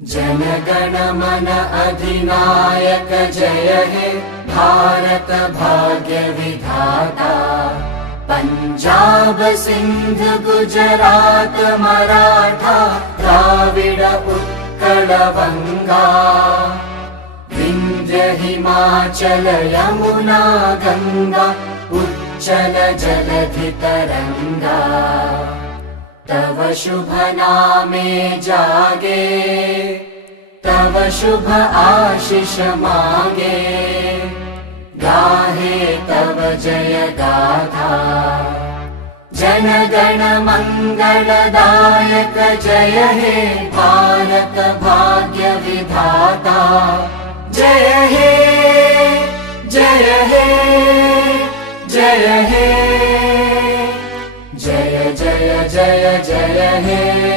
जनगण मन अधिनायक जय हे भारत भाग्य विधाता। पंजाब सिंध गुजरात मराठा द्राविड उत्कल बंगा। विंध्य हिमाचल यमुना गंगा उच्चल जलधि तरंगा। तव शुभ नामे जागे तव शुभ आशीष मागे। गाहे तव जय गाथा जनगण मंगलदायक जय हे भारत भाग्य विधाता। जय हे जय हे जय हे जय जय जय जय हे।